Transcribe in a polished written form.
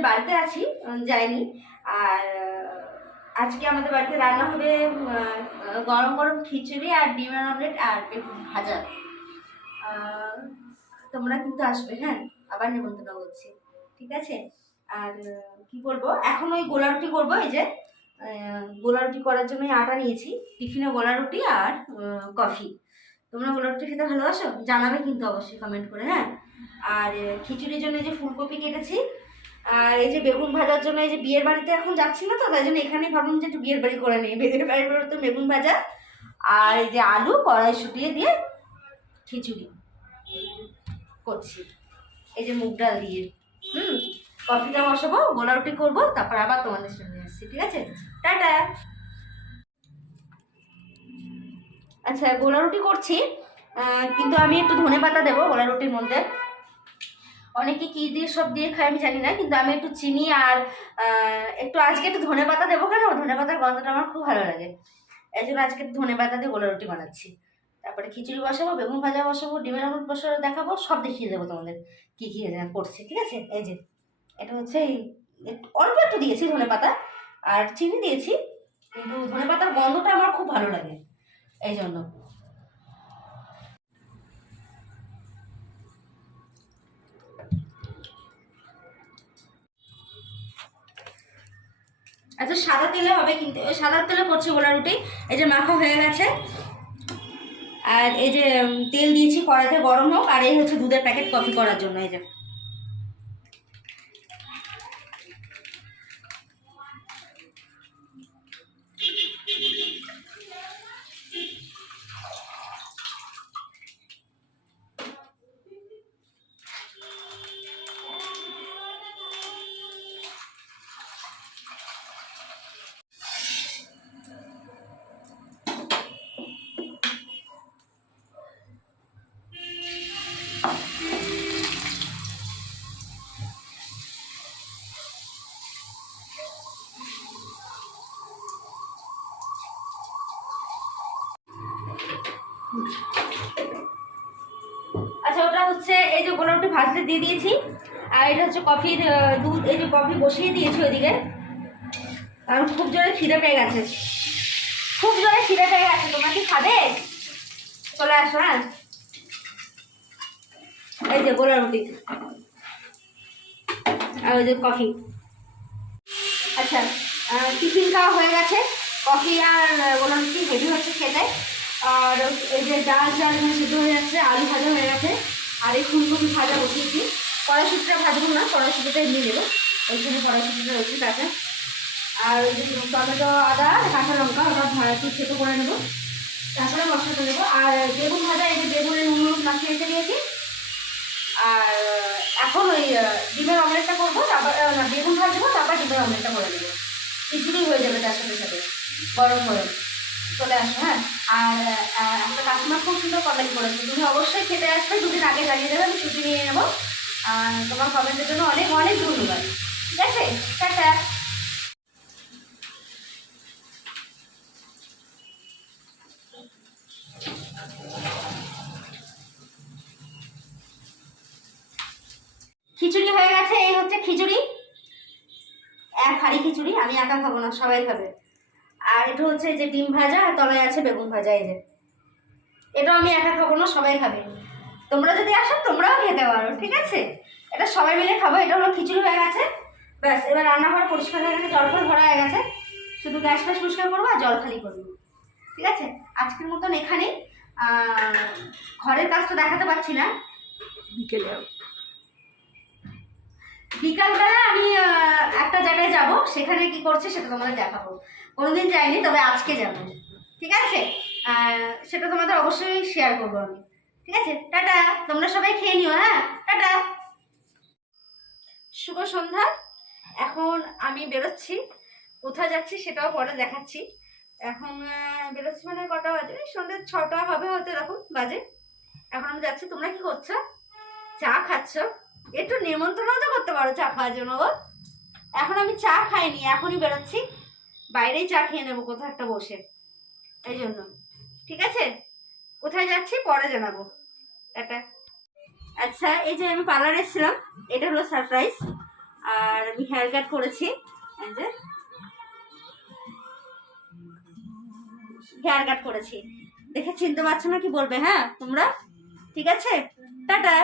আমাদের বাড়িতে আছি, যাইনি। আর আজকে আমাদের বাড়িতে রান্না হবে গরম গরম খিচুড়ি আর ডিমের অমলেট আর বেগুন ভাজা। তোমরা কিন্তু আসবে, হ্যাঁ, আবার নিমন্ত্রণ করছি, ঠিক আছে? আর কি বলবো, এখন ওই গোলা রুটি করবো। এই যে গোলা রুটি করার জন্য আটা নিয়েছি, টিফিনে গোলা রুটি আর কফি। তোমরা গোলা রুটি খেতে ভালোবাসো? জানাবে কিন্তু অবশ্যই কমেন্ট করে, হ্যাঁ। আর খিচুড়ির জন্য এই যে ফুলকপি কেটেছি, আর এই যে বেগুন ভাজার জন্য, এই যে বিয়ের বাড়িতে এখন যাচ্ছি না তো, তাই জন্য এখানেই ভাবলাম যে একটু বিয়ের বাড়ি করে নিই। বিয়ের বাড়ি তো বেগুন ভাজা আর এই যে আলু কড়াই শুটিয়ে দিয়ে খিচুড়ি করছি, এই যে মুগ ডাল দিয়ে। কফিটা বসাবো, গোলা রুটি করবো, তারপর আবার তোমাদের সঙ্গে আসছি, ঠিক আছে? টাটা। আচ্ছা, গোলা রুটি করছি, কিন্তু আমি একটু ধনেপাতা দেবো গোলা রুটির মধ্যে। অনেকে কী দিয়ে সব দিয়ে খায় আমি জানি না, কিন্তু আমি একটু চিনি আর একটু আজকে একটু ধনেপাতা দেবো। কেন? ধনেপাতার গন্ধটা আমার খুব ভালো লাগে, এই জন্য আজকে একটু ধনেপাতা দিয়ে গোলা রুটি বানাচ্ছি। তারপরে খিচুড়ি বসাবো, বেগুন ভাজা বসাবো, ডিমের অমলেট বসাবো, দেখাবো, সব দেখিয়ে দেবো তোমাদের কী কী করছি, ঠিক আছে? এই যে এটা হচ্ছে অল্প একটু দিয়েছি ধনেপাতা আর চিনি দিয়েছি, কিন্তু ধনেপাতার গন্ধটা আমার খুব ভালো লাগে, এই জন্য। আচ্ছা, সাদা তেলে হবে, কিন্তু সাদা তেলে করছি গোলা রুটি। এই যে মাখা হয়ে গেছে, আর এই যে তেল দিয়েছি কড়াইতে গরম হোক, আর এই হচ্ছে দুধের প্যাকেট কফি করার জন্য। এই যে আচ্ছা, ওটা হচ্ছে এই যে গোলা রুটি ভাজতে দিয়ে দিয়েছি, আর এটা হচ্ছে কফির দুধ। এই যে কফি বসিয়ে দিয়েছি ওইদিকে, কারণ খুব জোরে খিদে পেয়ে গেছে, খুব জোরে খিদে পেয়ে গেছে। তোমরা কি খাবে? চলে আসো, হ্যাঁ। এই যে গোলা রুটি আর ওই যে কফি। আচ্ছা, টিফিন খাওয়া হয়ে গেছে, কফি আর গোলা রুটি হেভি হচ্ছে খেতে। আর এই যে ডাল সিদ্ধ হয়ে যাচ্ছে, আলু ভাজা হয়ে গেছে, আর এই ফুলকপি ভাজা বসিয়েছি। কড়াইশুটিটা ভাজবো না, কড়াইশুটিটা নিয়ে নেবো, ওইখানে কড়াইশুটিটা রয়েছে কাছে। আর ওই যে টমেটো, আদা, কাঁচা লঙ্কা, ওটা একটু ছেঁটো করে নেবো, তারপরে মশলাটা নেবো। আর বেগুন ভাজা, এই যে বেগুনের নুন মাখিয়ে রেখে দিয়েছি। আর এখন ওই ডিমের অমলেটটা করবো, তারপর বেগুন ভাজবো, তারপর ডিমের অমলেটটা করে দেবো। খিচুড়ি হয়ে যাবে তার সাথে সাথে, গরম গরম। চলে আসো, হ্যাঁ। আর একটা কাকিমা খুব সুন্দর কমেন্ট করেছে, তুমি অবশ্যই খেতে আসবে, দুদিন আগে জানিয়ে দেবে, আমি ছুটি নিয়ে নেবো। আর তোমার কমেন্টের জন্য অনেক অনেক ধন্যবাদ, ঠিক আছে? টাটা। খিচুড়ি হয়ে গেছে, এই হচ্ছে খিচুড়ি, এক হাঁড়ি খিচুড়ি। আমি একা খাবো না, সবাই খাবে। আর এটা হচ্ছে এই যে ডিম ভাজা, আর তলায় আছে বেগুন ভাজা। এই যে এটাও আমি একা খাবো না, সবাই খাবে। তোমরা যদি আসো তোমরাও খেতে পারো, ঠিক আছে? এটা সবাই মিলে খাবো। এটা হলো খিচুড়ি হয়ে গেছে, ব্যাস। এবার রান্নাঘর পরিষ্কার হয়ে গেছে, জল ফল ভরা হয়ে গেছে, শুধু গ্যাস ফ্যাস পরিষ্কার করবো আর জল খালি করবো, ঠিক আছে? আজকের মতন এখানেই। ঘরের কাজটা দেখাতে পারছি না, বিকালবেলা আমি একটা জায়গায় যাব, সেখানে কি করছে সেটা তোমাদের দেখাবো। কোনোদিন যাইনি, তবে আজকে যাব, ঠিক আছে? সেটা তোমাদের অবশ্যই শেয়ার করবো আমি, ঠিক আছে? টাটা। তোমরা সবাই খেয়ে নিও, হ্যাঁ। টাটা, শুভ সন্ধ্যা। এখন আমি বেরোচ্ছি, কোথায় যাচ্ছি সেটাও পরে দেখাচ্ছি। এখন বেরোচ্ছি মানে কটা বাজে, সন্ধ্যে 6টা হবে হয়তো, এরকম বাজে। এখন আমি যাচ্ছি। তোমরা কি করছো? চা খাচ্ছ? একটু নিমন্ত্রণ তো করতে পারো চা খাওয়ার জন্য গো। এখন আমি চা খাইনি, এখনই বেরোচ্ছি, বাইরেই চা খেয়ে নেবো কোথাও একটা বসে, এই জন্য, ঠিক আছে? কোথায় যাচ্ছি পরে জানাবো, টাটা। আচ্ছা, এই যে আমি পার্লারে এসেছিলাম, এটা হলো সারপ্রাইজ। আর আমি হেয়ার কাট করেছি, এই যে হেয়ার কাট করেছি, দেখে চিনতে পারছো না কি বলবে হ্যাঁ তোমরা? ঠিক আছে, টাটা।